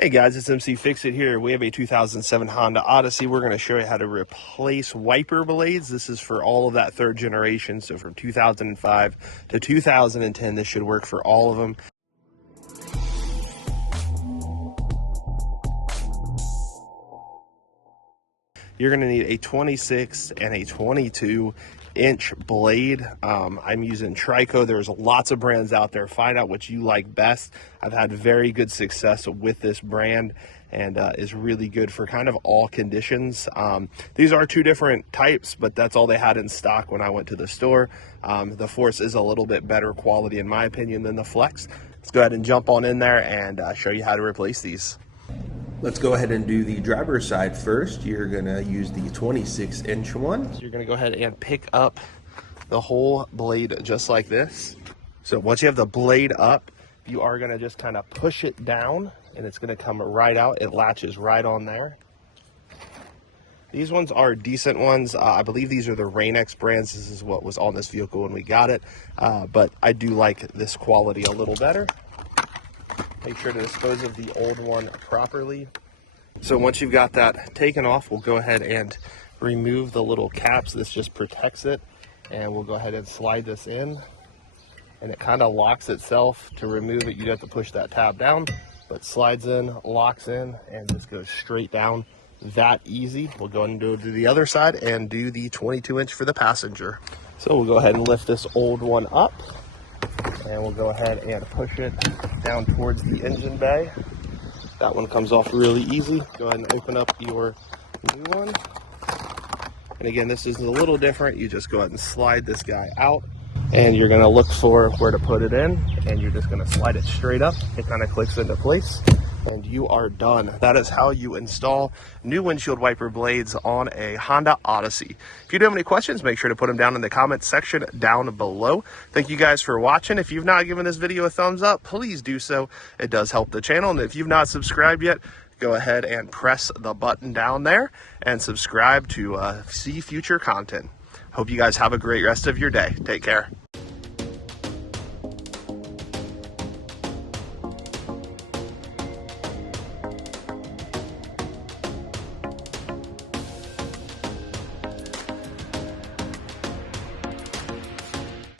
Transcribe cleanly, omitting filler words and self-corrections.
Hey guys, it's Mcfixit here. We have a 2007 Honda Odyssey. We're going to show you how to replace wiper blades. This is for all of that third generation. So from 2005 to 2010, this should work for all of them. You're going to need a 26 and a 22-inch blade. I'm using Trico. There's lots of brands out there. Find out what you like best. I've had very good success with this brand and is really good for kind of all conditions. These are two different types, but that's all they had in stock when I went to the store. The Force is a little bit better quality in my opinion than the Flex. Let's go ahead and jump on in there and show you how to replace these. Let's go ahead and do the driver's side first. You're gonna use the 26-inch one. So you're gonna go ahead and pick up the whole blade just like this. So once you have the blade up, you are gonna just kind of push it down and it's gonna come right out. It latches right on there. These ones are decent ones. I believe these are the Rain-X brands. This is what was on this vehicle when we got it. But I do like this quality a little better. Make sure to dispose of the old one properly. So once you've got that taken off, we'll go ahead and remove the little caps. This just protects it. And we'll go ahead and slide this in. And it kind of locks itself. To remove it, you have to push that tab down. But slides in, locks in, and just goes straight down. That easy. We'll go ahead and do it to the other side and do the 22-inch for the passenger. So we'll go ahead and lift this old one up. And we'll go ahead and push it down towards the engine bay. That one comes off really easy. Go ahead and open up your new one. And again, this is a little different. You just go ahead and slide this guy out. And you're going to look for where to put it in. And you're just going to slide it straight up. It kind of clicks into place. And you are done. That is how you install new windshield wiper blades on a Honda Odyssey. If you do have any questions, make sure to put them down in the comments section down below. Thank you guys for watching. If you've not given this video a thumbs up, please do so. It does help the channel. And if you've not subscribed yet, go ahead and press the button down there and subscribe to see future content. Hope you guys have a great rest of your day. Take care.